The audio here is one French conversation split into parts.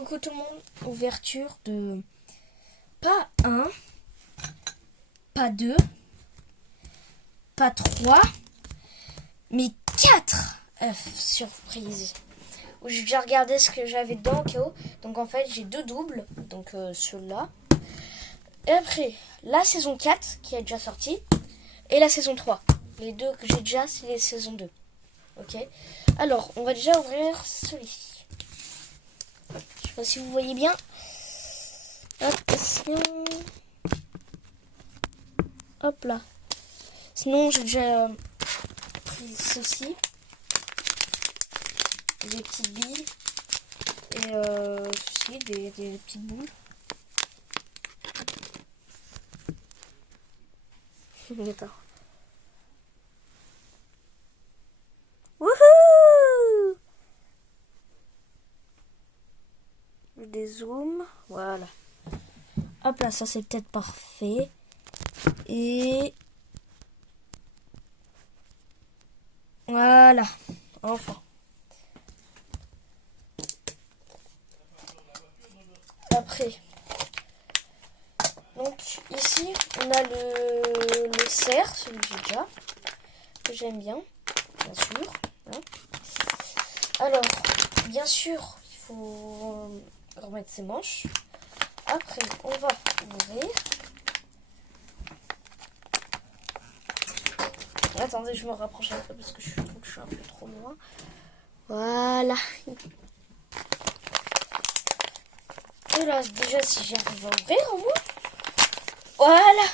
Coucou tout le monde, ouverture de pas 1, pas 2, pas 3, mais 4 œufs surprise. J'ai déjà regardé ce que j'avais dedans au cas où. Donc en fait j'ai deux doubles, donc ceux-là. Et après la saison 4 qui est déjà sortie et la saison 3. Les deux que j'ai déjà c'est les saisons 2. Ok. Alors on va déjà ouvrir celui-ci. Je sais pas si vous voyez bien. Hop là. Sinon j'ai déjà pris ceci. Des petites billes. Et ceci, des petites boules. Attends. Wouhou! Des zooms. Voilà. Hop là, ça c'est peut-être parfait. Et voilà. Enfin. Après. Donc ici, on a le cerf, celui que j'ai déjà, que j'aime bien sûr. Hein. Alors, bien sûr, il faut remettre ses manches. Après, on va ouvrir. Attendez, je me rapproche un peu parce que je trouve que je suis un peu trop loin. Voilà. Et là, déjà, si j'arrive à ouvrir au moins. Voilà.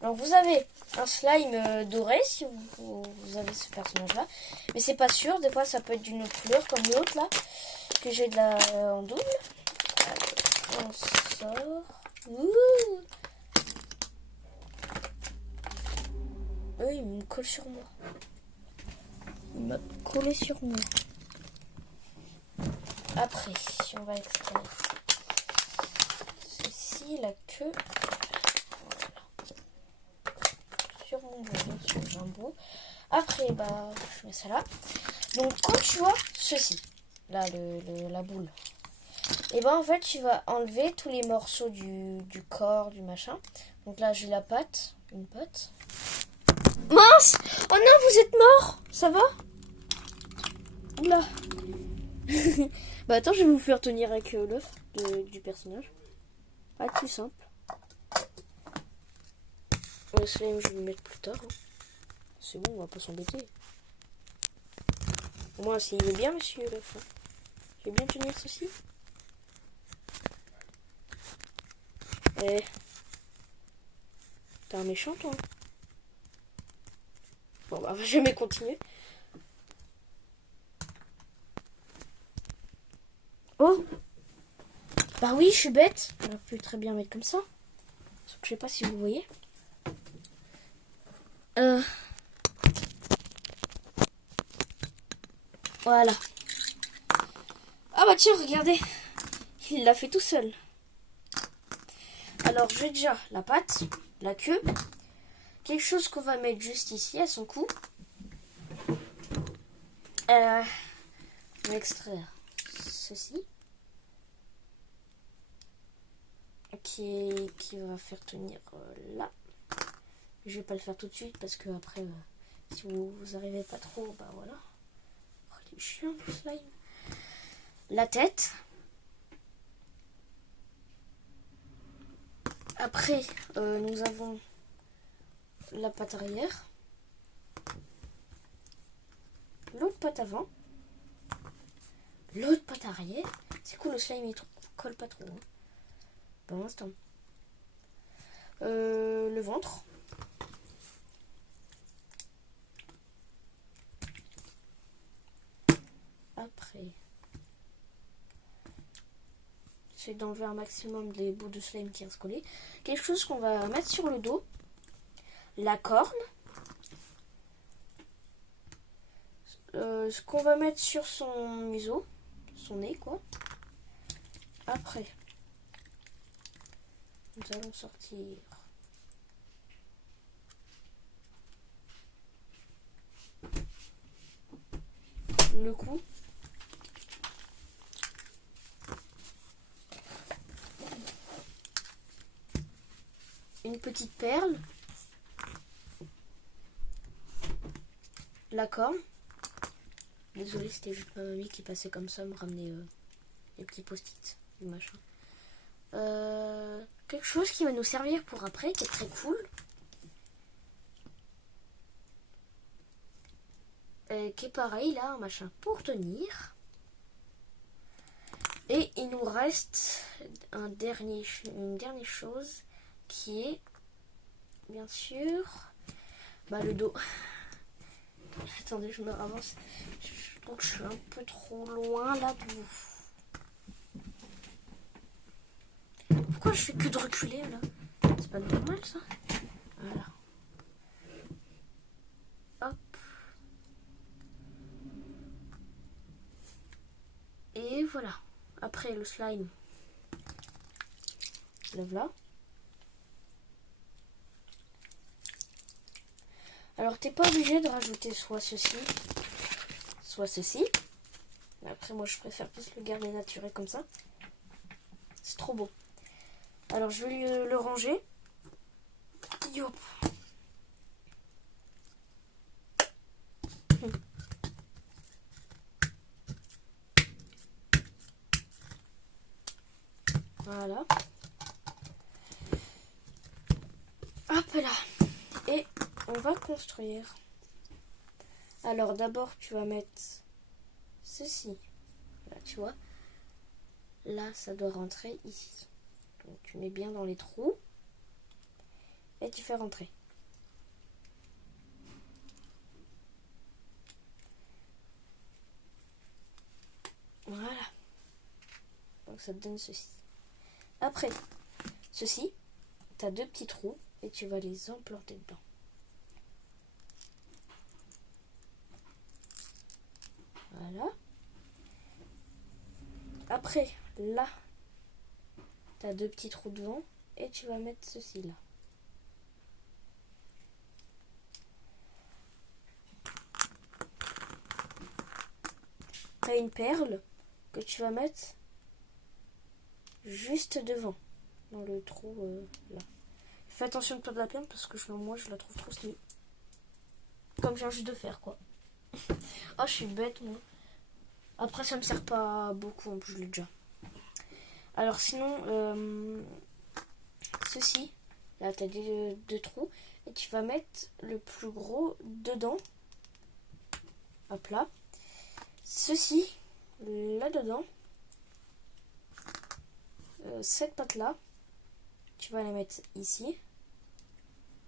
Alors, vous avez un slime doré si vous avez ce personnage-là. Mais c'est pas sûr. Des fois, ça peut être d'une autre couleur comme l'autre là. Que j'ai de la en double. Alors, on sort. Ouh. Il me colle sur moi. Il m'a collé sur moi. Après, on va extraire ceci, la queue. Voilà. Sur mon bout, sur le jambon. Après, bah, je mets ça là. Donc, quand tu vois ceci, là, la boule, et ben en fait, tu vas enlever tous les morceaux du corps, du machin. Donc là, j'ai la patte, une patte. Mince! Oh non, vous êtes mort! Ça va? Oula! Bah attends, je vais vous faire tenir avec l'œuf du personnage. Pas plus simple. Le slime, je vais le mettre plus tard. Hein. C'est bon, on va pas s'embêter. Au moins, s'il est bien, monsieur l'œuf. Hein. Je vais bien tenir ceci. Eh. T'es un méchant, toi. Bon, bah, on va jamais continuer. Oh! Bah oui, je suis bête. J'aurais pu très bien mettre comme ça. Sauf que je sais pas si vous voyez. Voilà. Ah bah tiens, regardez. Il l'a fait tout seul. Alors j'ai déjà la patte, la queue. Quelque chose qu'on va mettre juste ici à son cou. On va extraire ceci. Qui va faire tenir là. Je vais pas le faire tout de suite parce que après, si vous arrivez pas trop, bah voilà. Oh, il est chiant le slime. La tête. Après, nous avons la patte arrière. L'autre patte avant. L'autre patte arrière. C'est cool, le slime il colle pas trop. Hein. Pour l'instant. Le ventre. Après, j'essaie d'enlever un maximum des bouts de slime qui restent collés. Quelque chose qu'on va mettre sur le dos. La corne. Ce qu'on va mettre sur son museau. Son nez, quoi. Après, nous allons sortir le cou. une petite perle, la corne. Désolée, c'était juste ma mamie qui passait comme ça, me ramener les petits post-it du machin. Quelque chose qui va nous servir pour après, qui est très cool. Qui est pareil là, un machin pour tenir. Et il nous reste une dernière chose qui est bien sûr le dos. Attendez, je me ravance. Je trouve que je suis un peu trop loin là de vous. Pourquoi je fais que de reculer là? C'est pas normal ça. Voilà. Hop. Et voilà. Après le slime, le voilà. Alors t'es pas obligé de rajouter soit ceci, soit ceci. Mais après moi je préfère plus le garder naturel comme ça. C'est trop beau. Alors je vais le ranger. Yop. Voilà. Hop là. Et on va construire. Alors d'abord tu vas mettre ceci. Là tu vois. Là ça doit rentrer ici. Donc tu mets bien dans les trous. Et tu fais rentrer. Voilà. Donc ça te donne ceci. Après, ceci, tu as 2 petits trous et tu vas les implanter dedans. Voilà. Après, là, tu as 2 petits trous devant et tu vas mettre ceci là. Tu as une perle que tu vas mettre juste devant, dans le trou là. Fais attention de pas de la perdre parce que moi je la trouve trop stylée. Comme je viens juste de faire quoi. Oh je suis bête moi. Après ça me sert pas beaucoup en plus je l'ai déjà. Alors sinon ceci, là tu as 2 trous et tu vas mettre le plus gros dedans. Hop là. Ceci, là dedans. Cette patte là, tu vas la mettre ici.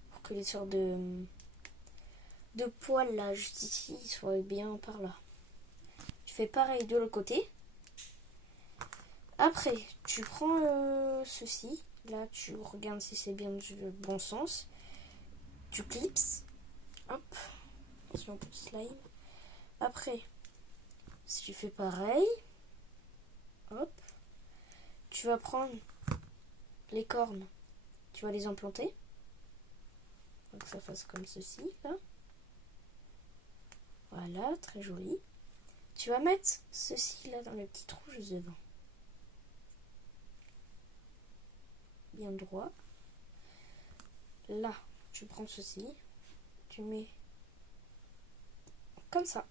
Pour que les sortes de poils là, juste ici, soient bien par là. Tu fais pareil de l'autre côté. Après, tu prends ceci. Là, tu regardes si c'est bien du bon sens. Tu clipses. Hop. Attention, un peu de slime. Après, si tu fais pareil, hop, tu vas prendre les cornes. Tu vas les implanter. Donc ça fasse comme ceci, là. Voilà, très joli. Tu vas mettre ceci là dans le petit trou juste devant. Bien droit. Là, tu prends ceci. Tu mets comme ça.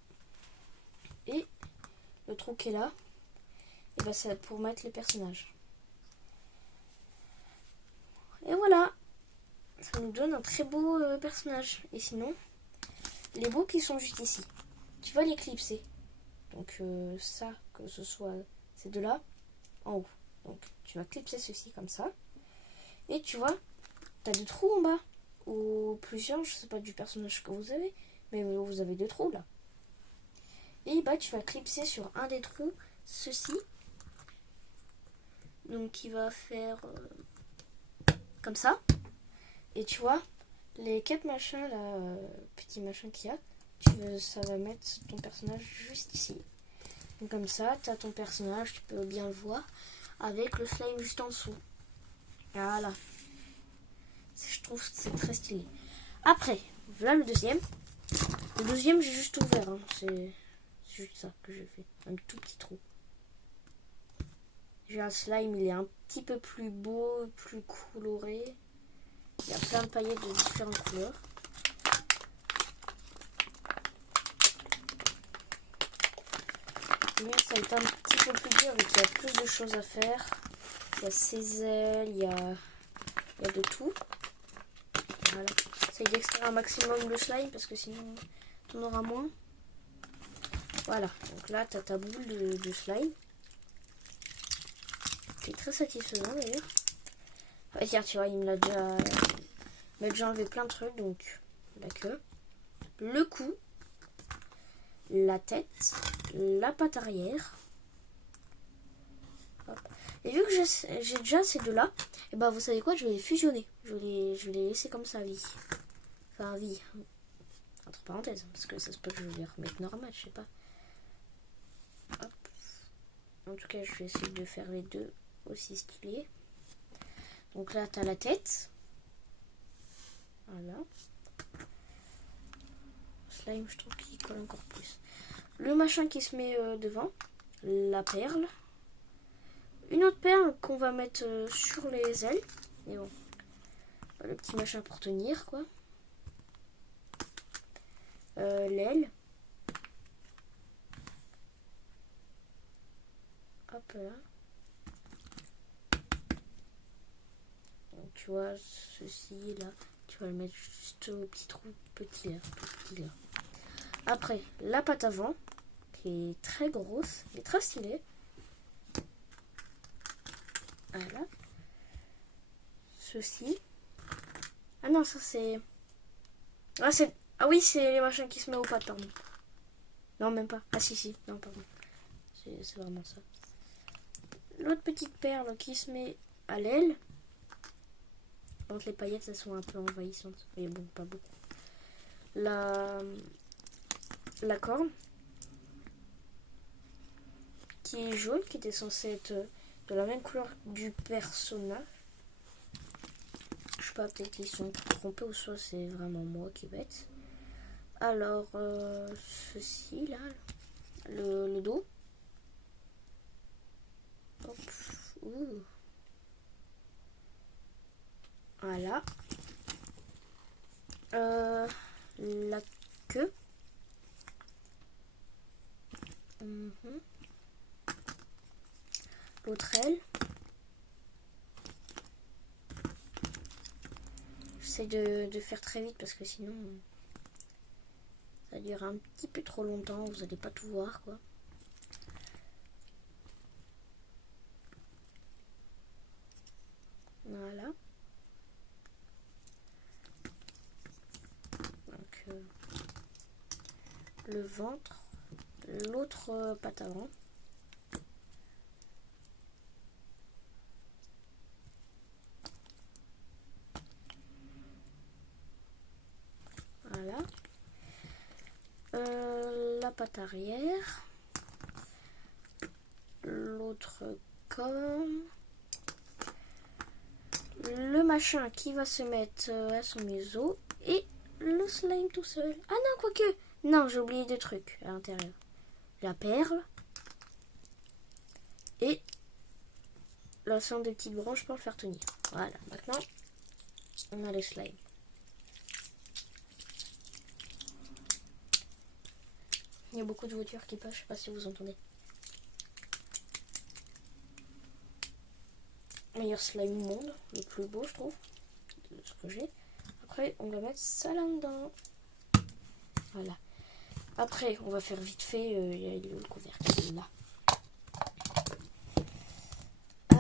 Et le trou qui est là, et ben c'est pour mettre les personnages. Et voilà. Ça nous donne un très beau personnage. Et sinon, les bouts qui sont juste ici, tu vas les clipser. Donc ça, que ce soit ces deux là en haut. Donc tu vas clipser ceci comme ça. Et tu vois, tu as 2 trous en bas. Ou plusieurs, je sais pas du personnage que vous avez. Mais vous avez 2 trous là. Et bah tu vas clipser sur un des trous ceci. Donc il va faire comme ça. Et tu vois, les 4 machins là, petits machins qu'il y a, ça va mettre ton personnage juste ici. Donc comme ça, tu as ton personnage, tu peux bien le voir, avec le slime juste en dessous. Voilà. Je trouve que c'est très stylé. Après, voilà le deuxième. Le deuxième, j'ai juste ouvert. Hein. C'est juste ça que j'ai fait. Un tout petit trou. J'ai un slime, il est un petit peu plus beau, plus coloré. Il y a plein de paillettes de différentes couleurs. Lui, ça va être un petit peu plus dur vu qu'il y a plus de choses à faire. Il y a ses ailes, il y a de tout. Voilà. Essaye d'extraire un maximum le slime parce que sinon tu en auras moins. Voilà. Donc là, tu as ta boule de slime. C'est très satisfaisant d'ailleurs. Ah, tiens, tu vois, il m'a déjà enlevé plein de trucs. Donc, la queue, le cou, la tête, la patte arrière. Hop. Et vu que j'ai déjà ces deux-là, et ben vous savez quoi, je vais les fusionner. Je vais les laisser comme ça, vie. Enfin, vie. Entre parenthèses, parce que ça se peut que je vais les remettre normal, je sais pas. Hop. En tout cas, je vais essayer de faire les deux aussi stylés. Donc là, tu as la tête. Voilà. Slime, je trouve qu'il colle encore plus. Le machin qui se met devant. La perle. Une autre perle qu'on va mettre sur les ailes. Et bon. Le petit machin pour tenir, quoi. L'aile. Hop là. Donc, tu vois, ceci là, tu vas le mettre juste au petit trou petit là, tout petit là. Après, la patte avant, qui est très grosse, mais très stylée. Voilà. Ceci. Ah non, ça c'est... Ah oui, c'est les machins qui se mettent aux pattes, pardon. Non, même pas. Ah si, non, pardon. C'est vraiment ça. L'autre petite perle qui se met à l'aile. Donc les paillettes, elles sont un peu envahissantes. Mais bon, pas beaucoup. La corne. Qui est jaune, qui était censée être de la même couleur du personnage. Je sais pas, peut-être qu'ils sont trompés ou soit c'est vraiment moi qui est bête. Alors, ceci là, le dos. Hop. Ouh. Voilà. La queue. L'autre aile. J'essaie de faire très vite parce que sinon ça dure un petit peu trop longtemps, vous n'allez pas tout voir quoi. Voilà. Donc le ventre, l'autre patte avant. Voilà. La patte arrière. L'autre corne. Le machin qui va se mettre à son museau. Et le slime tout seul. Ah non, quoique. Non, j'ai oublié des trucs à l'intérieur. La perle. Et l'ensemble des petites branches pour le faire tenir. Voilà, maintenant, on a les slimes. Il y a beaucoup de voitures qui passent, je sais pas si vous entendez. Meilleur slime au monde, le plus beau je trouve, de ce que j'ai. Après, on va mettre ça là-dedans. Voilà. Après, on va faire vite fait, il y a le couvercle là.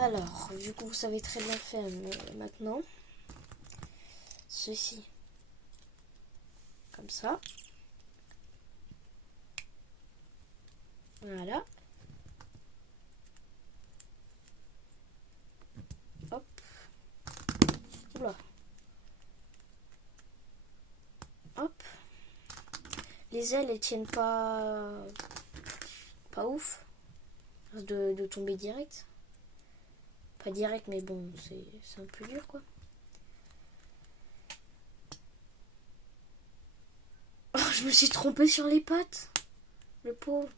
Alors, du coup, vous savez très bien faire maintenant. Ceci. Comme ça. Voilà. Hop. Oula. Hop. Les ailes, elles tiennent pas ouf. De tomber direct. Pas direct, mais bon, c'est un peu dur, quoi. Oh, je me suis trompée sur les pattes. Le pauvre.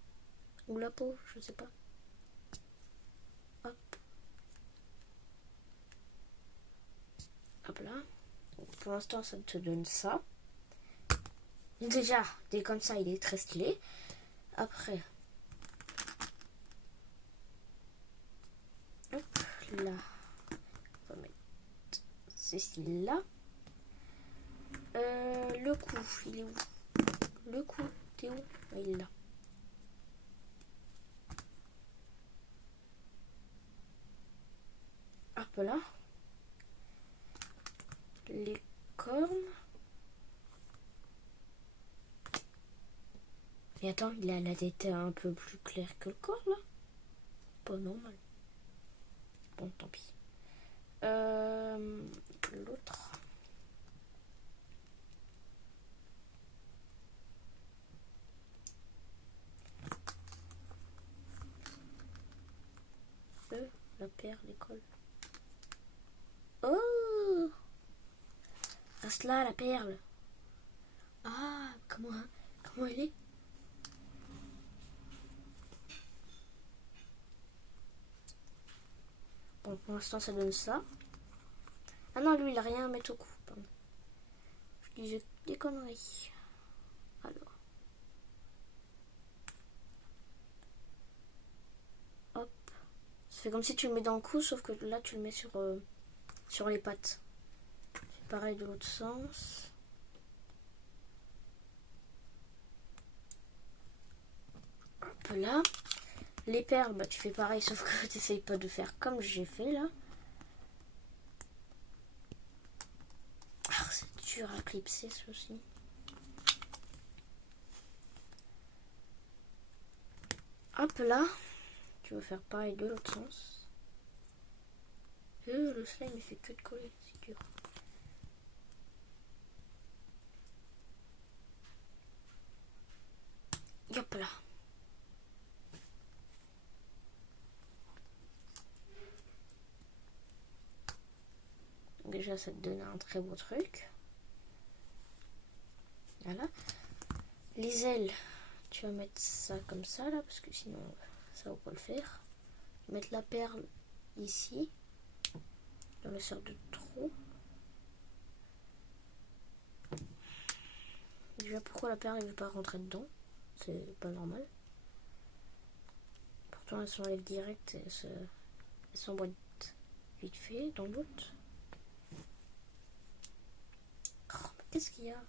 Ou la peau, je sais pas. Hop. Hop là. Donc pour l'instant, ça te donne ça. Déjà, dès comme ça, il est très stylé. Après, hop là, on va mettre ceci là. Le cou, il est où? Le cou, t'es où? Ah, il est là. Hop là. Les cornes. Et attends, il a la tête un peu plus claire que le corps là. Pas normal. Bon, tant pis. L'autre. La paire, l'école. Oh! Reste là, la perle. Ah, comment elle est? Bon, pour l'instant, ça donne ça. Ah non, lui, il a rien à mettre au cou. Pardon. Je disais des conneries. Alors. Hop. Ça fait comme si tu le mets dans le cou, sauf que là, tu le mets sur les pattes. C'est pareil de l'autre sens. Hop là. Les perles, bah, tu fais pareil, sauf que tu n'essayes pas de faire comme j'ai fait là. Ah, c'est dur à clipser ceci. Hop là. Tu vas faire pareil de l'autre sens. Le slime il fait que de coller, c'est dur. Hop là. Donc déjà ça te donne un très beau truc. Voilà. Les ailes, tu vas mettre ça comme ça là, parce que sinon ça va pas le faire. Mettre la perle ici, dans la sorte de trou. Déjà pourquoi la perle ne veut pas rentrer dedans? C'est pas normal. Pourtant elle s'enlève direct et elle s'emboîte vite fait dans l'autre. Oh, qu'est-ce qu'il y a?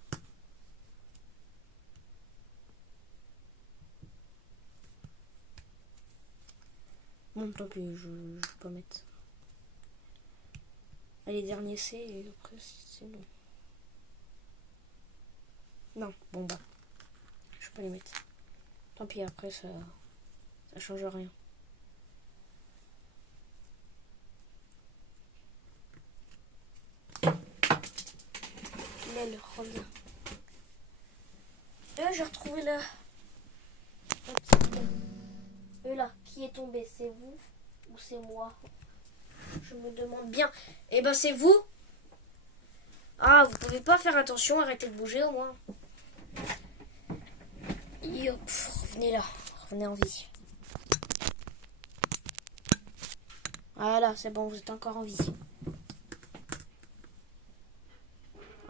Bon, tant pis, je vais pas mettre. Allez, dernier C et après c'est bon. Non, bon bah. Je vais pas les mettre. Tant pis, après ça change rien. L'aile, reviens. J'ai retrouvé là. Là, qui est tombé? C'est vous ou c'est moi? Je me demande bien. Eh ben c'est vous. Ah, vous pouvez pas faire attention, arrêtez de bouger au moins. Et hop, revenez là, revenez en vie. Voilà, c'est bon, vous êtes encore en vie.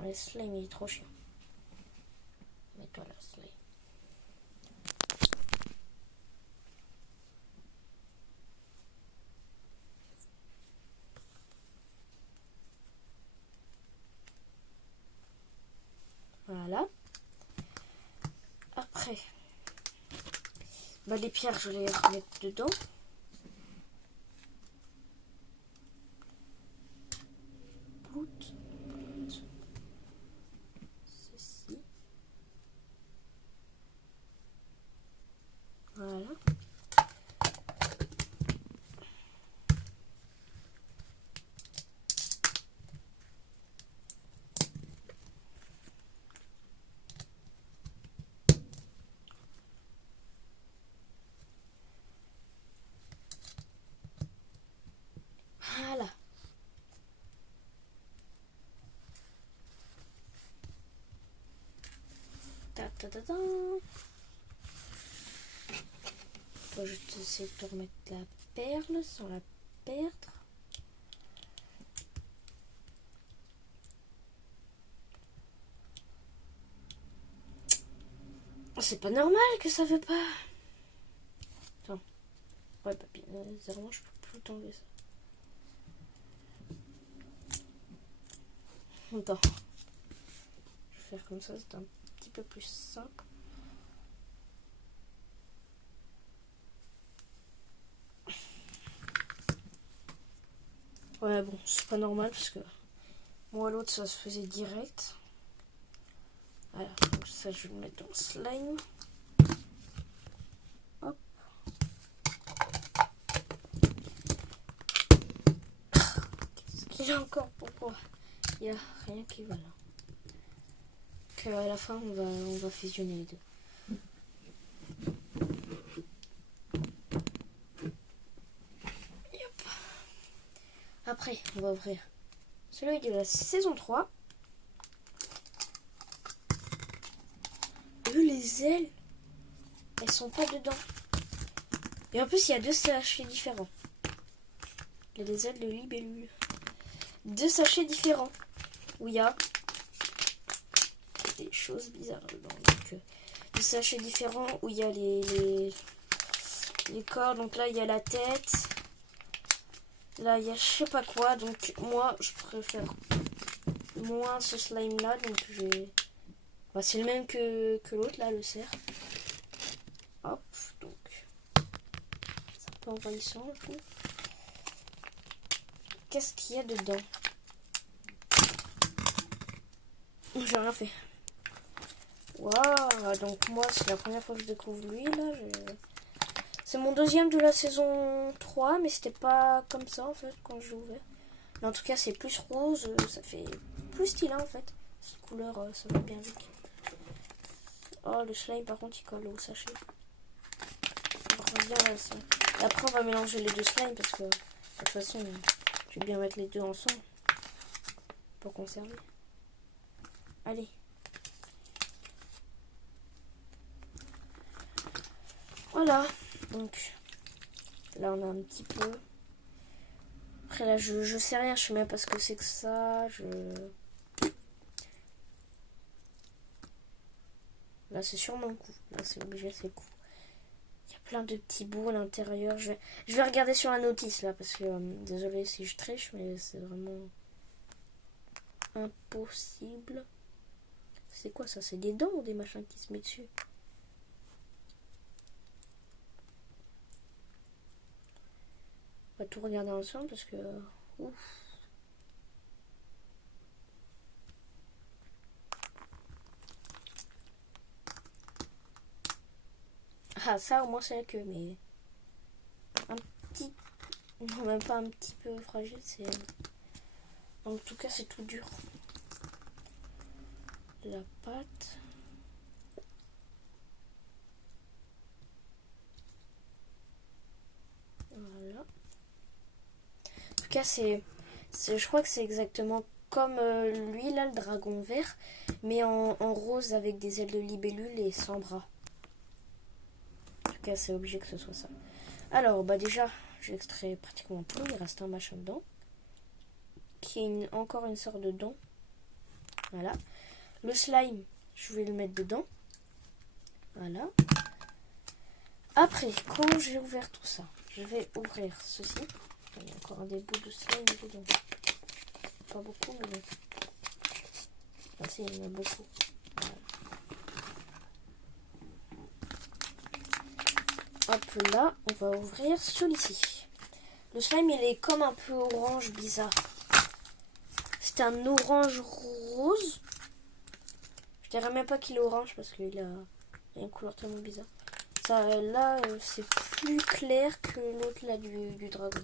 Le slime, il est trop chiant. Mets-toi là, slime. Voilà. Après, bah, les pierres, je vais les remettre dedans. Ceci. Voilà. Voilà. Ta ta ta ta. Faut juste essayer de te remettre la perle sans la perdre. C'est pas normal que ça veut pas. Attends. Ouais, papy, zéro, je peux plus t'enlever ça. Attends. Je vais faire comme ça, c'est un petit peu plus simple. Ouais, bon, c'est pas normal parce que moi, l'autre, ça se faisait direct. Voilà, donc ça, je vais le mettre dans le slime. Hop. Qu'est-ce qu'il y a encore? Pourquoi? Il n'y a rien qui va là. Que à la fin, on va fusionner les deux. Yep. Après, on va ouvrir celui de la saison 3. Les ailes, elles sont pas dedans. Et en plus, il y a 2 sachets différents. Il y a des ailes de libellule. 2 sachets différents. Où il y a des choses bizarres dedans. Donc, 2 sachets différents où il y a les corps. Donc là, il y a la tête. Là, il y a je sais pas quoi. Donc, moi, je préfère moins ce slime-là. Donc, je vais... Bah, c'est le même que l'autre, là, le cerf. Hop, donc... C'est un peu envahissant, je trouve. Qu'est-ce qu'il y a dedans? J'ai rien fait. Waouh, donc moi, c'est la première fois que je découvre lui, là. C'est mon deuxième de la saison 3, mais c'était pas comme ça, en fait, quand je l'ai ouvert. Mais en tout cas, c'est plus rose, ça fait plus stylé, en fait. Cette couleur, ça va bien avec. Oh, le slime, par contre, il colle au sachet. On revient à ça. Et après, on va mélanger les deux slimes, parce que, de toute façon, je vais bien mettre les deux ensemble. Pour conserver. Allez. Voilà. Donc, là, on a un petit peu. Après, là, je sais rien. Je sais même pas ce que c'est que ça. Là, c'est sûrement le coup. Là, c'est obligé, c'est le coup. Il y a plein de petits bouts à l'intérieur. Je vais regarder sur la notice, là, parce que, désolé si je triche, mais c'est vraiment impossible. C'est quoi ça? C'est des dents ou des machins qui se mettent dessus? On va tout regarder ensemble parce que... Ouf. Ah, ça au moins c'est la queue, mais... Un petit... Non, même pas un petit peu fragile, c'est... En tout cas, c'est tout dur. La pâte... Voilà. En tout cas, je crois que c'est exactement comme lui, là, le dragon vert, mais en rose avec des ailes de libellule et sans bras. En tout cas, c'est obligé que ce soit ça. Alors, bah déjà, j'ai extrait pratiquement tout. Il reste un machin dedans. Qui est encore une sorte de dent. Voilà. Le slime, je vais le mettre dedans. Voilà. Après, quand j'ai ouvert tout ça, je vais ouvrir ceci. Il y a encore des bouts de slime dedans. Pas beaucoup, mais bon. Ah si, il y en a beaucoup. Voilà. Hop là, on va ouvrir celui-ci. Le slime, il est comme un peu orange bizarre. C'est un orange rose. Je dirais même pas qu'il est orange parce qu'il a une couleur tellement bizarre. Ça, là, c'est plus clair que l'autre là du dragon.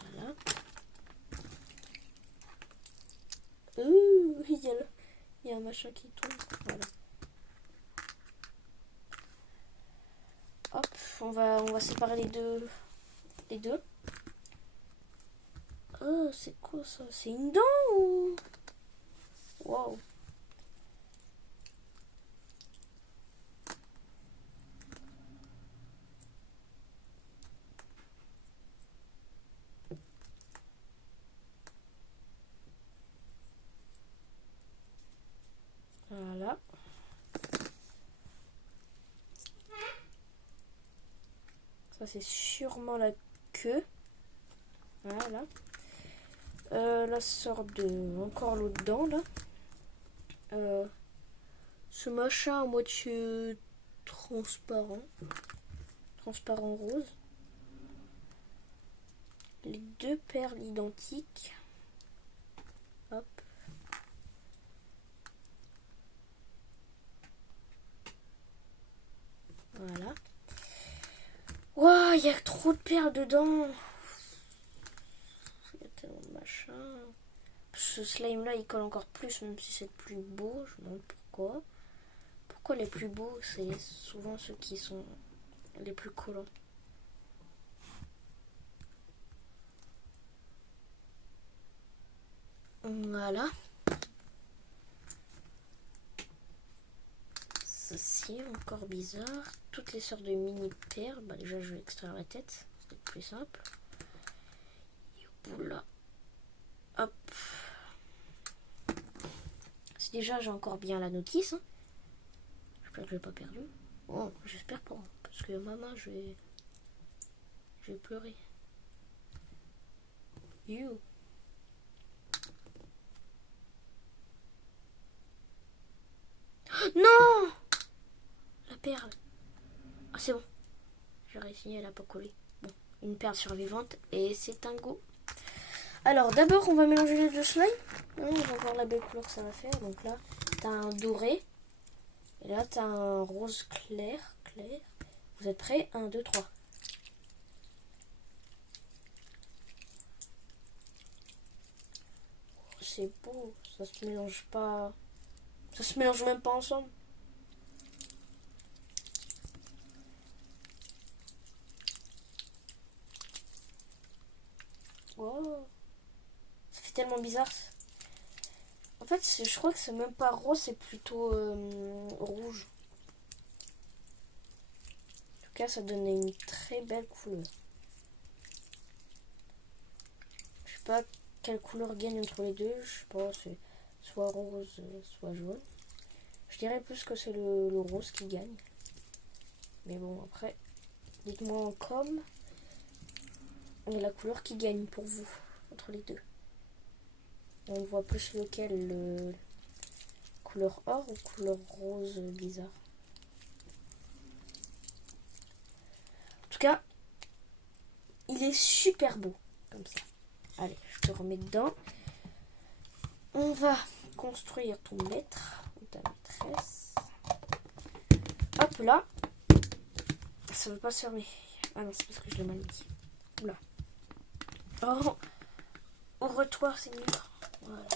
Voilà. Il y a un machin qui tombe. Voilà. Hop, on va séparer les deux. Les deux. Oh, c'est quoi ça? C'est une dent ou... Wow. Ça, c'est sûrement la queue. Voilà. Là, sort de... Encore l'autre dent, là. Ce machin à moitié transparent. Transparent rose. Les deux perles identiques. Hop. Voilà. Waouh, il y a trop de perles dedans. Il y a tellement de machin. Ce slime là, il colle encore plus, même si c'est le plus beau. Je me demande pourquoi. Pourquoi les plus beaux, c'est souvent ceux qui sont les plus collants. Voilà. Ceci, encore bizarre. Toutes les sortes de mini perles. Bah, déjà, je vais extraire la tête. C'est plus simple. Et là. Hop. Déjà, j'ai encore bien la notice. Hein. J'espère que je l'ai pas perdu. Bon, j'espère pas. Parce que maman, je vais pleurer. You. Non! La perle. Ah, c'est bon. J'ai réussi, elle a pas collé. Bon, une perle survivante et c'est un go. Alors, d'abord, on va mélanger les deux slimes. On va voir la belle couleur que ça va faire. Donc là, t'as un doré. Et là, t'as un rose clair. Vous êtes prêts? 1, 2, 3. C'est beau. Ça se mélange pas. Ça se mélange même pas ensemble. Wow. Ça fait tellement bizarre. En fait, je crois que c'est même pas rose, c'est plutôt rouge. En tout cas, ça donne une très belle couleur. Je sais pas quelle couleur gagne entre les deux. Je sais pas, c'est soit rose, soit jaune. Je dirais plus que c'est le rose qui gagne. Mais bon, après, dites-moi en com la couleur qui gagne pour vous entre les deux. On voit plus lequel, couleur or ou couleur rose bizarre. En tout cas, il est super beau comme ça. Allez, je te remets dedans. On va construire ton maître ou ta maîtresse. Hop là. Ça veut pas se fermer. Ah non, c'est parce que je l'ai mal dit. Oula. Oh, ouvre-toi, Seigneur. Voilà.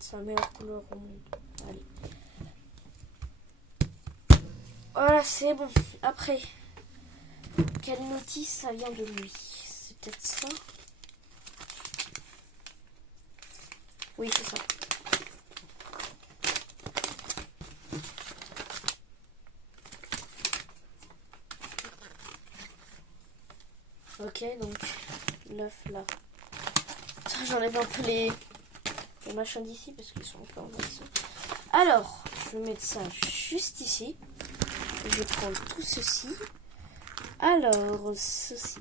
C'est la meilleure couleur au monde. Allez. Voilà, c'est bon. Après, quelle notice ça vient de lui? C'est peut-être ça. Oui, c'est ça. Ok, donc l'œuf là. J'enlève un peu les machins d'ici parce qu'ils sont un peu en dessous. Alors, je vais mettre ça juste ici. Je vais prendre tout ceci. Alors, ceci.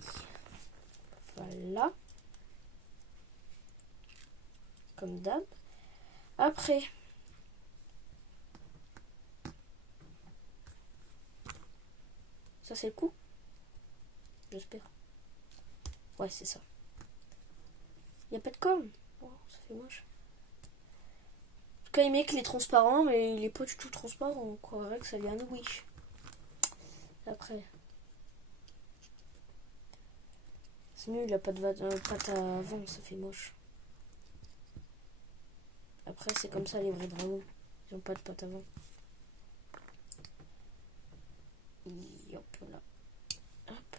Voilà. Comme d'hab. Après. Ça, c'est le coup. J'espère. Ouais, c'est ça. Il n'y a pas de com. Oh, ça fait moche. En tout cas, il met qu'il est transparent, mais il est pas du tout transparent. On croirait que ça vient de Wish. Après. C'est nul, il a pas de pâte à avant, ça fait moche. Après, c'est comme ça les vrais dragons. Ils n'ont pas de pâte à avant. Et hop là. Hop.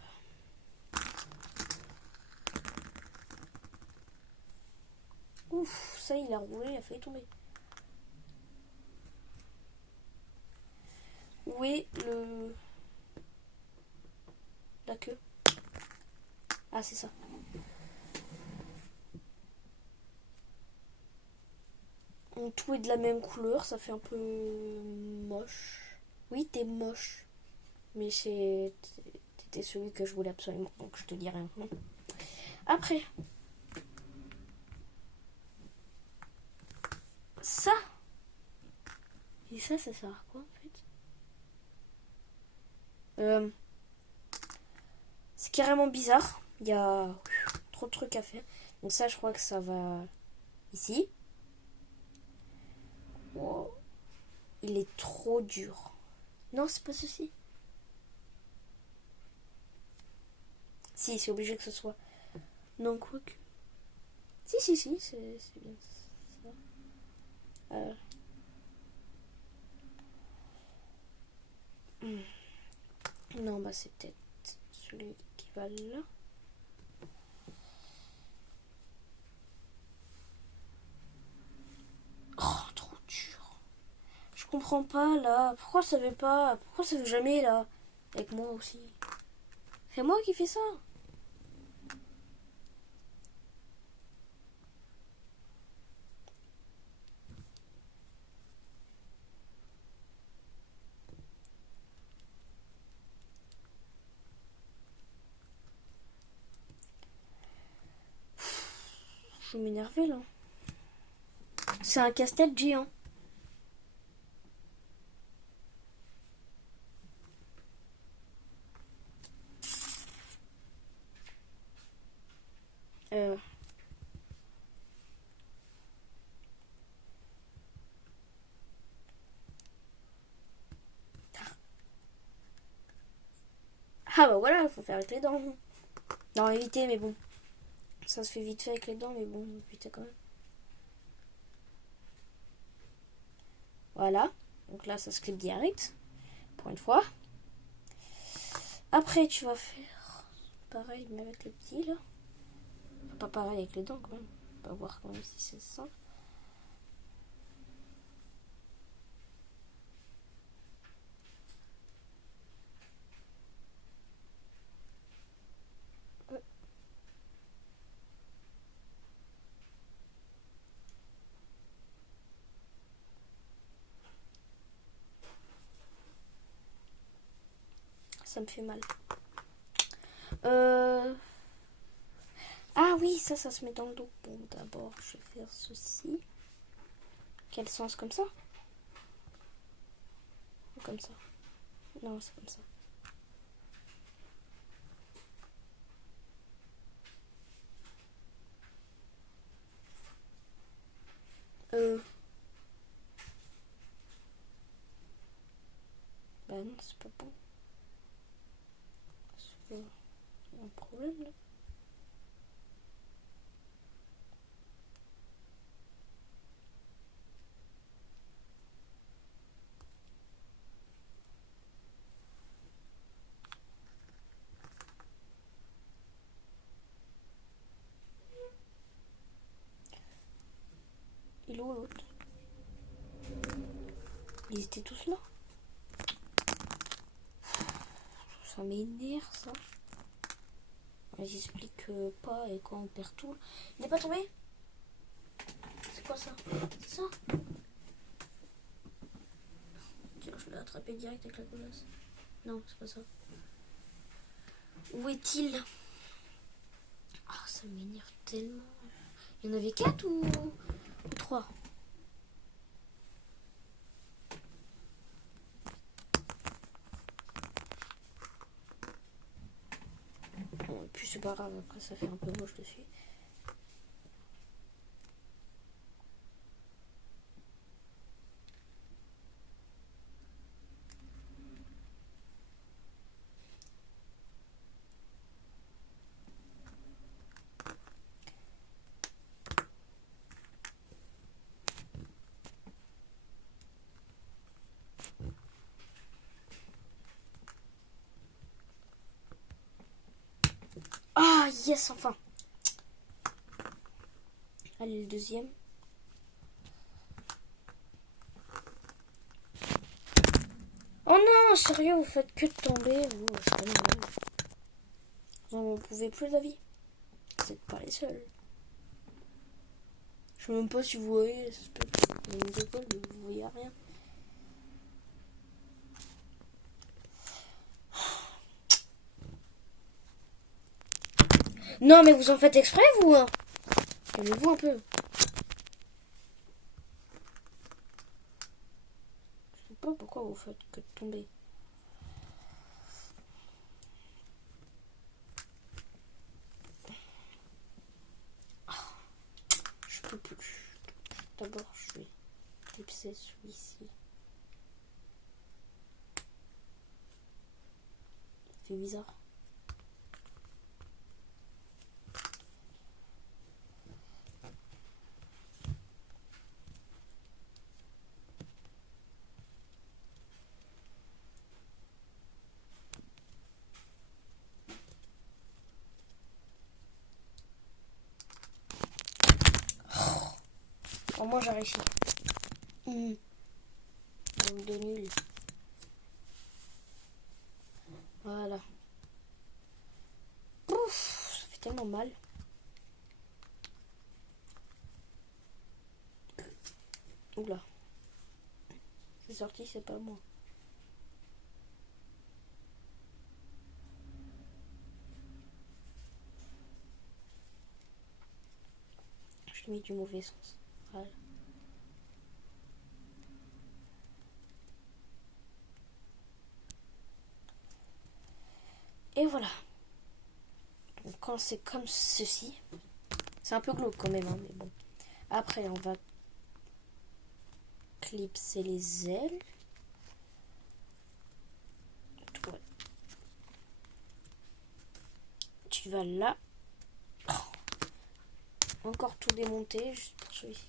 Ouf, ça il a roulé, il a failli tomber. Où est la queue? Ah, c'est ça. Tout est de la même couleur, ça fait un peu moche. Oui, t'es moche. Mais c'était celui que je voulais absolument. Donc je te dis rien. Après. Ça. Et ça sert à quoi en fait? C'est carrément bizarre. Il y a trop de trucs à faire. Donc ça, je crois que ça va ici. Oh. Il est trop dur. Non, c'est pas ceci. Si, c'est obligé que ce soit. Non, quoi que. Si, c'est bien ça. Non, bah c'est peut-être celui qui va là. Oh, trop dur. Je comprends pas là. Pourquoi ça veut pas? Pourquoi ça veut jamais là? Avec moi aussi. C'est moi qui fais ça. Je vais m'énerver là. C'est un casse-tête géant. Ah bah voilà, il faut faire avec les dents. Non, éviter, mais bon. Ça se fait vite fait avec les dents, mais bon, éviter quand même. Voilà. Donc là, ça se clip direct. Pour une fois. Après, tu vas faire pareil, mais avec le petit, là. Enfin, pas pareil avec les dents, quand même. On va voir quand même si c'est ça. Ça me fait mal. Ah oui, ça se met dans le dos. Bon, d'abord, je vais faire ceci. Quel sens, comme ça? Ou comme ça? Non, c'est comme ça. Bah non, c'est pas bon. C'est un problème, là. Il est où l'autre? Ils étaient tous là. Ça m'énerve ça. On explique pas et quand on perd tout. Il n'est pas tombé? C'est quoi ça? C'est ça? Tiens, je l'ai attrapé direct avec la colasse. Non, c'est pas ça. Où est-il? Ah, ça m'énerve tellement. Il y en avait 4 ou 3? Bon, puis c'est pas grave, après ça fait un peu moche dessus. Ah, yes, enfin. Allez, le deuxième. Oh non, sérieux, vous faites que de tomber. Vous, c'est pas normal. Vous pouvez plus la vie. Vous n'êtes pas les seuls. Je sais même pas si vous voyez les épaules, mais vous voyez rien. Non, mais vous en faites exprès, vous, hein? Calmez-vous un peu. Je sais pas pourquoi vous faites que de tomber. Je peux plus. D'abord, je vais clipser celui-ci. C'est bizarre. Au moins, j'ai réussi. Mmh. De nul. Voilà. Ouf, ça fait tellement mal. Oula. C'est sorti, c'est pas moi. Je l'ai mis du mauvais sens. Voilà. Et voilà. Donc quand c'est comme ceci, c'est un peu glauque quand même, hein, mais bon. Après, on va clipser les ailes. Toi, tu vas là. Encore tout démonter, juste pour celui-ci.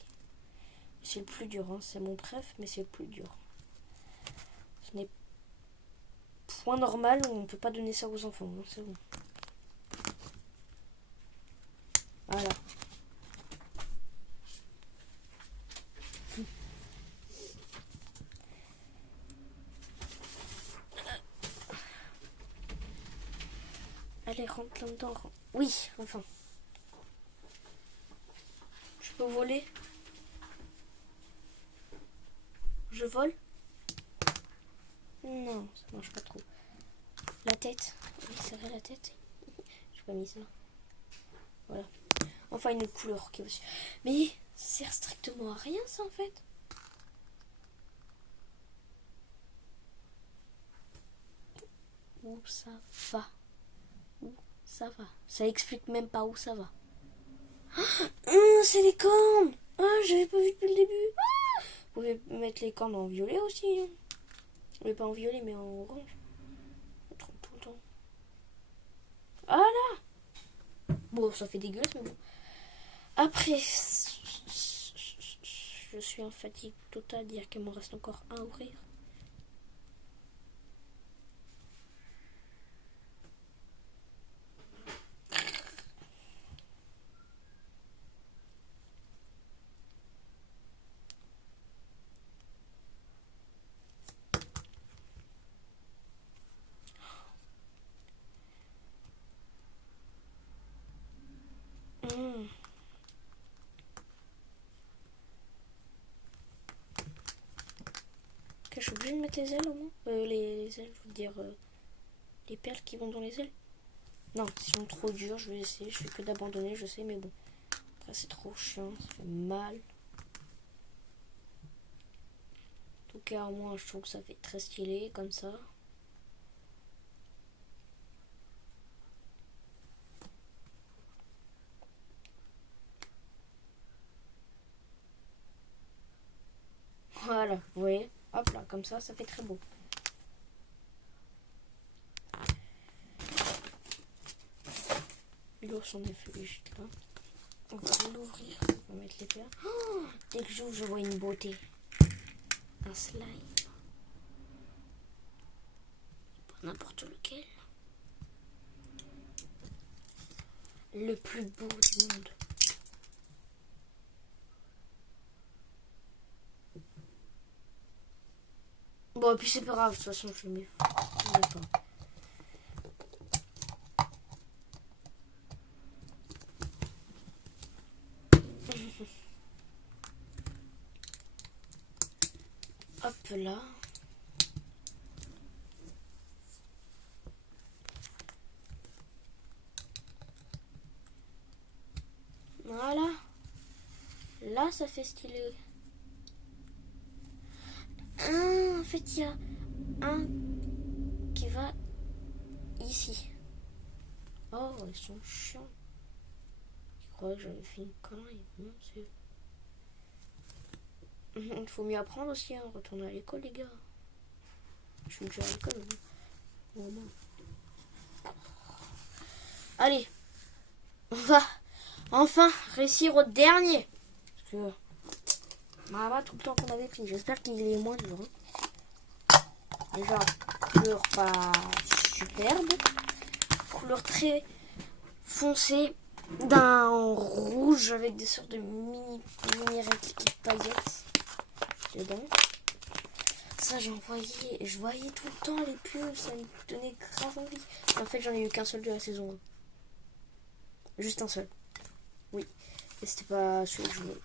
C'est le plus dur, hein. C'est mon préf, mais c'est le plus dur. Ce n'est point normal, on peut pas donner ça aux enfants, hein, c'est bon. Voilà. Allez, rentre là-dedans. Oui, enfin. Je peux voler? Je vole? Non, ça marche pas trop. La tête. Oui, c'est vrai, la tête. J'ai pas mis ça. Voilà. Enfin, une couleur qui est aussi. Mais ça sert strictement à rien, ça, en fait. Où ça va? Où ça va? Ça explique même pas où ça va. C'est les cornes! Ah, j'avais pas vu depuis le début. Vous pouvez mettre les cornes en violet aussi. Hein. Mais pas en violet, mais en orange. On trompe tout le temps. Ah là! Bon, ça fait dégueulasse, mais bon. Après, je suis en fatigue totale, dire qu'il m'en reste encore un à ouvrir. Je suis obligée de mettre les ailes au moins. Les ailes, je veux dire les perles qui vont dans les ailes. Non, ils sont trop durs, je vais essayer. Je fais que d'abandonner, je sais, mais bon. Après, c'est trop chiant, ça fait mal. En tout cas, moi, je trouve que ça fait très stylé, comme ça. Voilà, vous voyez. Hop là, comme ça fait très beau. L'ours en effet juste là. On va l'ouvrir, on va mettre les perles. Oh, dès que j'ouvre, je vois une beauté. Un slime. Pas n'importe lequel. Le plus beau du monde. Bon, et puis c'est pas grave, de toute façon, je le mets. Hop là. Voilà. Là, ça fait stylé. Ah, en fait, il y a un qui va ici. Oh, ils sont chiants. Je croyais que j'avais fait une connerie. Non, c'est... Il faut mieux apprendre aussi, hein. Retourner à l'école, les gars. Je suis déjà à l'école. Au moins. Allez. On va enfin réussir au dernier. Parce que... Bah, tout le temps qu'on avait pris. J'espère qu'il est moins dur. Déjà, couleur pas superbe. Couleur très foncée. D'un rouge avec des sortes de mini répliques de paillettes dedans. Ça, je voyais tout le temps les pubs. Ça me donnait grave envie. En fait, j'en ai eu qu'un seul de la saison 1. Juste un seul. Oui. Et c'était pas celui que je voulais.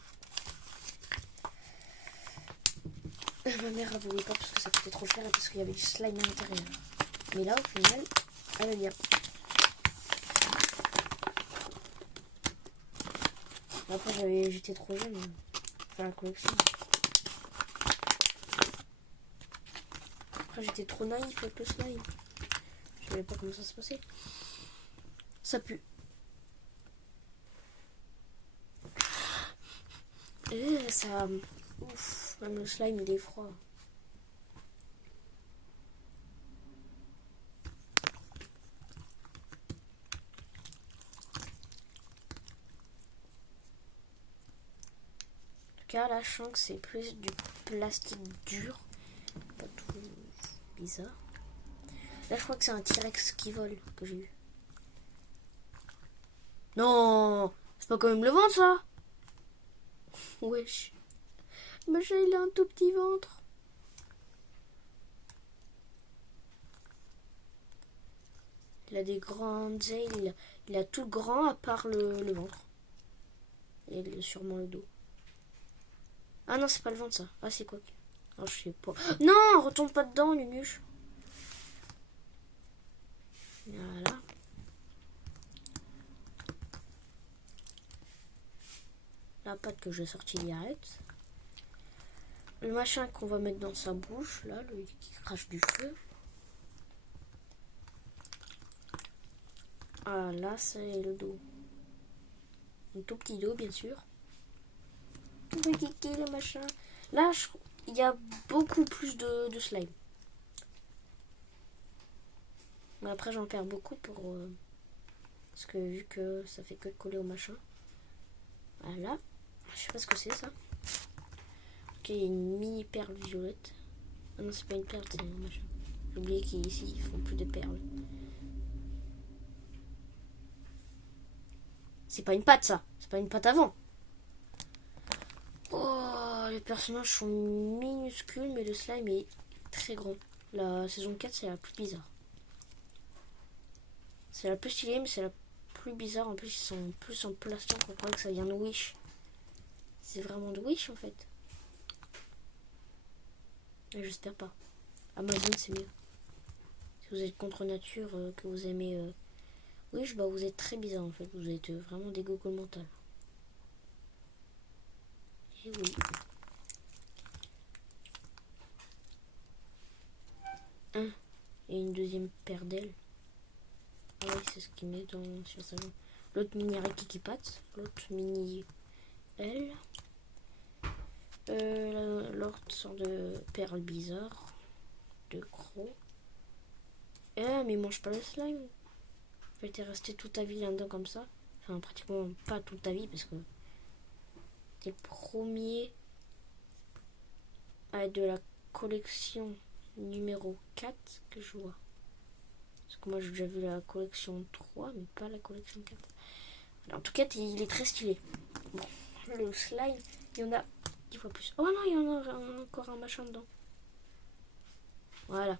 Ma mère a voulu pas parce que ça coûtait trop cher et parce qu'il y avait du slime à l'intérieur. Mais là, au final, elle est bien. Après, j'étais trop jeune pour faire la collection. Après, j'étais trop naïf avec le slime. Je savais pas comment ça se passait. Ça pue. Et ça... Ouf, même le slime, il est froid. Là, je sens que c'est plus du plastique dur. Pas tout bizarre. Là, je crois que c'est un T-Rex qui vole que j'ai eu. Non, c'est pas quand même le ventre, ça. Wesh. Machin, il a un tout petit ventre. Il a des grandes ailes. Il a tout grand à part le ventre. Et sûrement le dos. Ah non, c'est pas le ventre, ça. Ah, c'est quoi? Oh, je sais pas. Non, retourne pas dedans, Nunuche. Voilà. La pâte que j'ai sortie direct. Le machin qu'on va mettre dans sa bouche, là, le qui crache du feu. Ah, là, c'est le dos. Un tout petit dos, bien sûr. Le machin. Là, il y a beaucoup plus de slime. Mais après, j'en perds beaucoup pour... parce que vu que ça fait que coller au machin. Voilà. Je sais pas ce que c'est, ça. Ok, il y a une mini perle violette. Ah non, c'est pas une perle, c'est un machin. J'ai oublié qu'ici, ils font plus de perles. C'est pas une patte, ça. C'est pas une patte avant. Oh, les personnages sont minuscules, mais le slime est très grand. La saison 4, c'est la plus bizarre. C'est la plus stylée, mais c'est la plus bizarre. En plus, ils sont plus en plastique. On croit que ça vient de Wish. C'est vraiment de Wish, en fait. J'espère pas. Amazon, c'est mieux. Si vous êtes contre nature, que vous aimez Wish, bah vous êtes très bizarre, en fait. Vous êtes vraiment des gogoles mentales. Et oui. Et une deuxième paire d'ailes. Ah oui, c'est ce qu'il met sur sa jambe. L'autre mini Rikiki Pat. L'autre mini aile. L'autre sorte de perle bizarre. De croc. Mais il mange pas le slime. En fait, t'es resté toute ta vie là-dedans comme ça. Enfin, pratiquement pas toute ta vie parce que t'es le premier de la collection numéro 4 que je vois. Parce que moi j'ai déjà vu la collection 3 mais pas la collection 4. Alors, en tout cas il est très stylé. Bon, le slime, il y en a 10 fois plus. Oh non, il y en a encore un machin dedans. Voilà.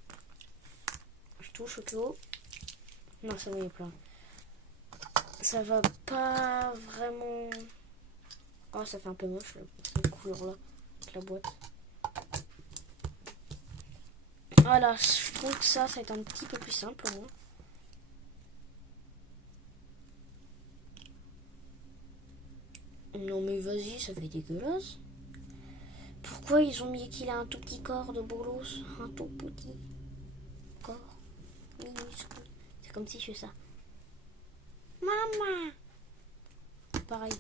Je touche au chaos. Non, ça va, il y a plein. Ça va pas vraiment... Oh, ça fait un peu moche cette couleur là avec la boîte. Voilà, je trouve que ça va être un petit peu plus simple pour moi. Non mais vas-y, ça fait dégueulasse. Pourquoi ils ont mis qu'il a un tout petit corps de bolos? Un tout petit corps minuscule. C'est comme si je fais ça. Maman. Pareil.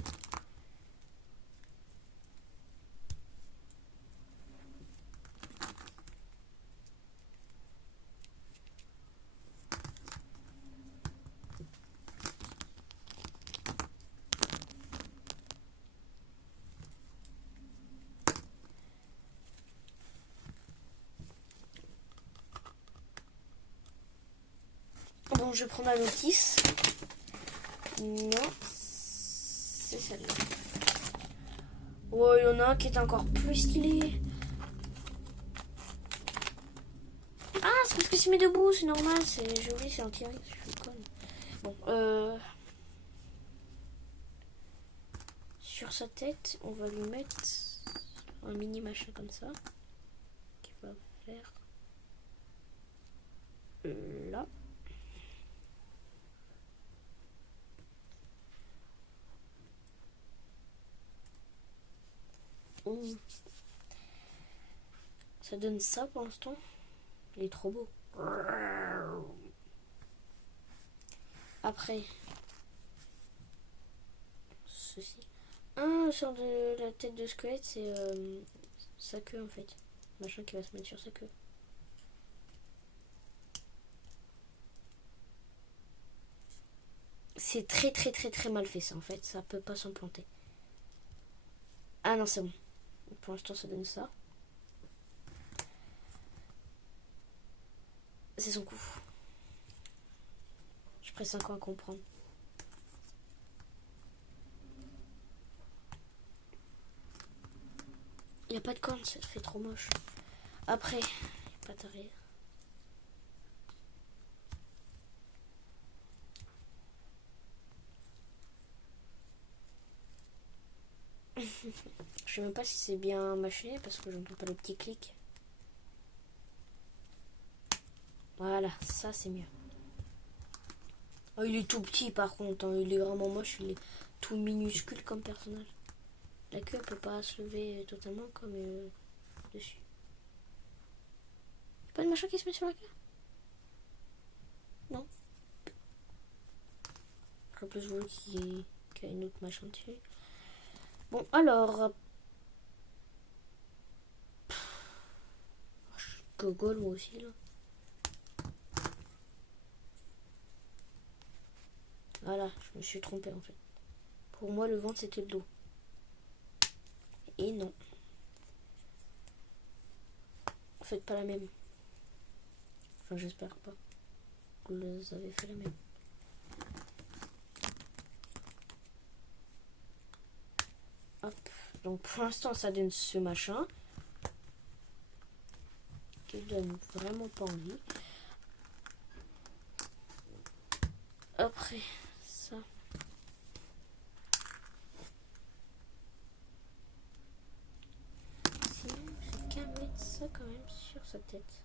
Bon, je vais prendre la notice. Non, c'est celle-là. Oh, il y en a un qui est encore plus stylé. Ah, c'est parce que c'est mis debout, c'est normal. J'ai oublié, c'est un T-Rex, je suis conne. Bon, sur sa tête, on va lui mettre un mini machin comme ça. Qui va faire là. Mmh. Ça donne ça pour l'instant. Il est trop beau. Après, ceci. Ah, sur de la tête de squelette, c'est sa queue en fait. Machin qui va se mettre sur sa queue. C'est très très très très mal fait ça en fait. Ça peut pas s'implanter. Ah non, c'est bon. Pour l'instant, ça donne ça. C'est son coup. J'ai pris 5 ans à comprendre. Il n'y a pas de corne, ça fait trop moche. Après, pas d'arrière. Je sais même pas si c'est bien mâché parce que je n'entends pas le petit clic. Voilà, ça c'est mieux. Oh, il est tout petit par contre, hein. Il est vraiment moche, il est tout minuscule comme personnage. La queue peut pas se lever totalement comme dessus. Y'a pas de machin qui se met sur la queue? Non. En plus, je vois qu'il y a une autre machin dessus. Bon, alors. Je suis gogol moi aussi là. Voilà, je me suis trompée en fait. Pour moi, le ventre c'était le dos. Et non. Faites pas la même. Enfin, j'espère pas que vous avez fait la même. Hop. Donc pour l'instant, ça donne ce machin. Qui donne vraiment pas envie. Après, ça. Sinon, j'ai qu'à mettre ça quand même sur sa tête.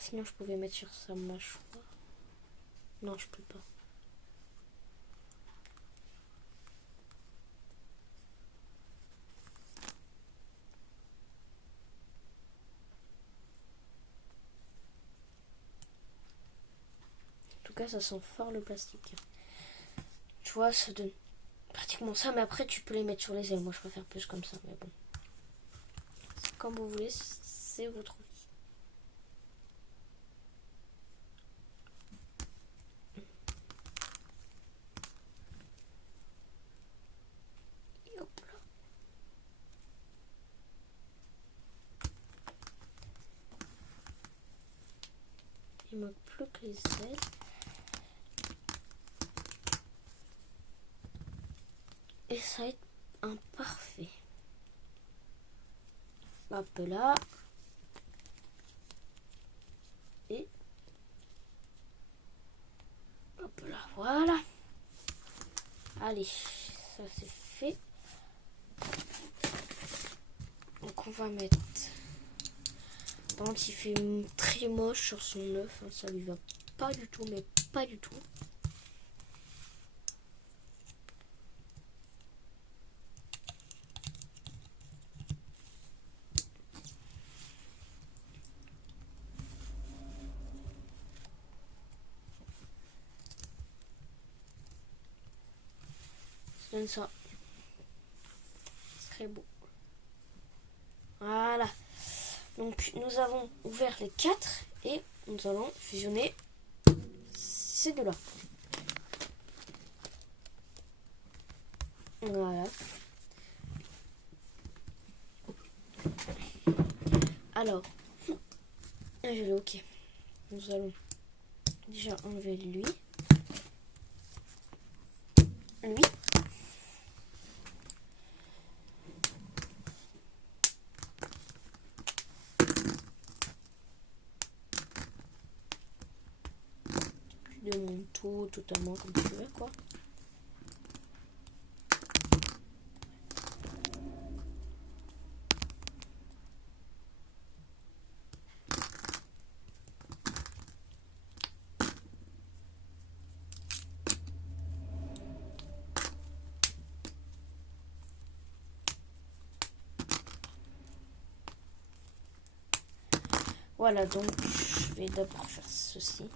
Sinon, je pouvais mettre sur sa mâchoire. Non, je peux pas. En tout cas, ça sent fort le plastique. Tu vois, ça donne pratiquement ça, mais après, tu peux les mettre sur les ailes. Moi, je préfère plus comme ça, mais bon. Comme vous voulez, c'est votre avis. Et hop là. Il manque plus que les ailes. Et ça va être un parfait. Hop là. Et hop là, voilà. Allez, ça c'est fait. Donc on va mettre Par contre, il fait très moche sur son œuf. Hein, ça lui va pas du tout, mais pas du tout. Ça donne ça. Très beau. Voilà. Donc nous avons ouvert les 4 et nous allons fusionner ces deux-là. Voilà. Alors, je l'ai ok. Nous allons déjà enlever lui. Lui. Tu demandes tout totalement comme tu veux, quoi. Voilà, donc je vais d'abord faire ceci.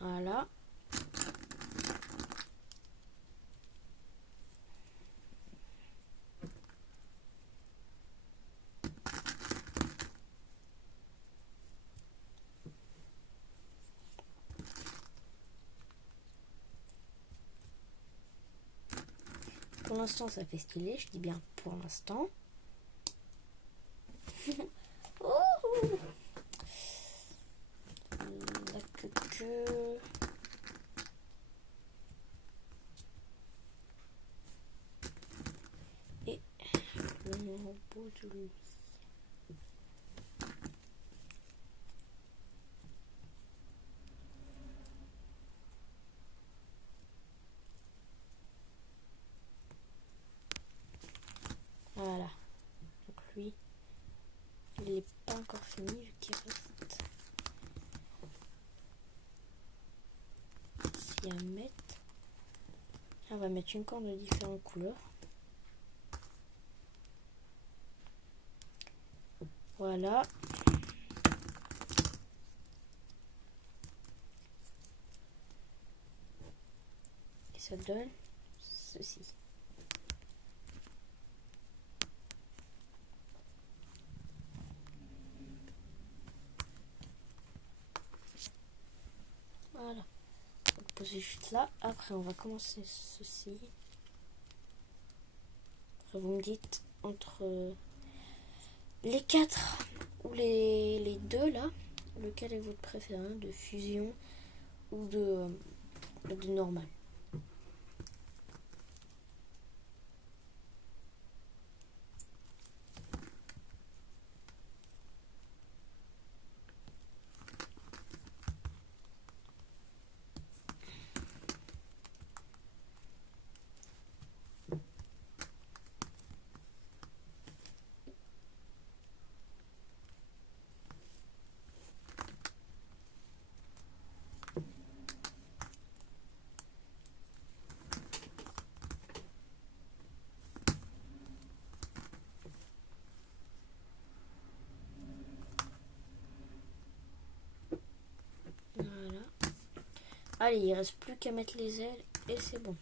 Voilà. Pour l'instant, ça fait stylé. Je dis bien pour l'instant. La queue. Et le robot de lui. Voilà. Donc lui, il n'est pas encore fini vu qu'il reste ici à mettre. On va mettre une corde de différentes couleurs. Voilà. Et ça donne ceci. Voilà. On va le poser juste là. Après, on va commencer ceci. Après, vous me dites entre les 4 ou les 2 là, lequel est votre préféré, hein, de fusion ou de normal. Voilà. Allez, il reste plus qu'à mettre les ailes et c'est bon.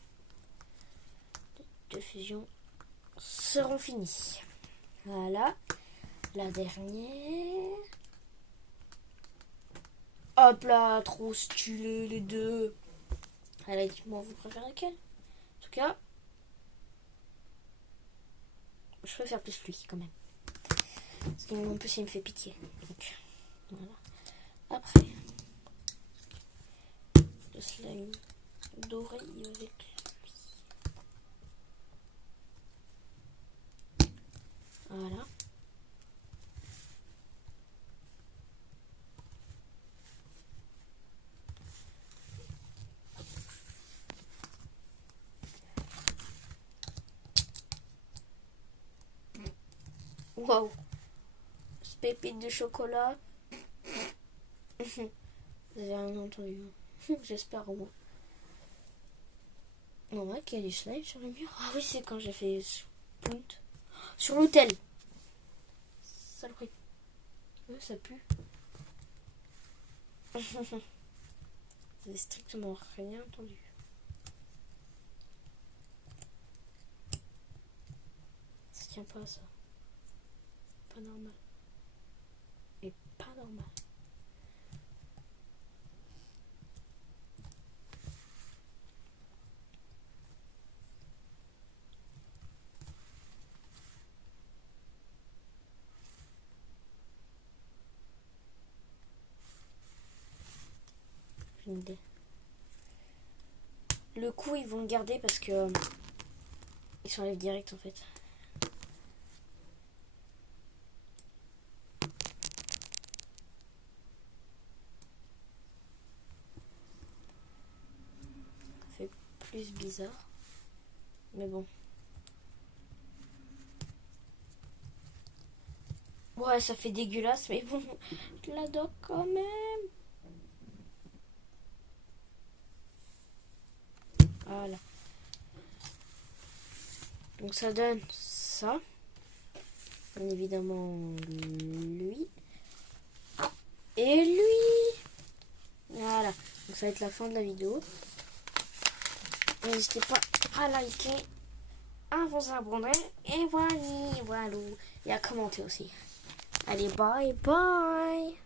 Les 2 fusions seront finies. Voilà. La dernière. Hop là, trop stylé les 2. Allez, dites-moi, vous préférez laquelle? En tout cas, je préfère plus lui quand même. Parce qu'en plus, il me fait pitié. Donc, voilà. Après, le slime doré avec lui. Voilà. Waouh. Ce pépite de chocolat. Vous avez rien entendu. J'espère au moins. On voit qu'il y a du slime sur le mur. Ah oui, c'est quand j'ai fait Spoont. Sur l'hôtel. Saloperie. Ça pue. J'ai strictement rien entendu. Ça tient pas ça. Pas normal. Et pas normal. J'ai une idée. Le coup, ils vont le garder parce que ils s'enlèvent direct en fait. Ça fait plus bizarre. Mais bon. Ouais, ça fait dégueulasse, mais bon, je l'adore quand même. Voilà. Donc ça donne ça. Bien évidemment, lui. Et lui. Voilà. Donc ça va être la fin de la vidéo. N'hésitez pas à liker, à vous abonner. Et voilà. Et à commenter aussi. Allez, bye bye.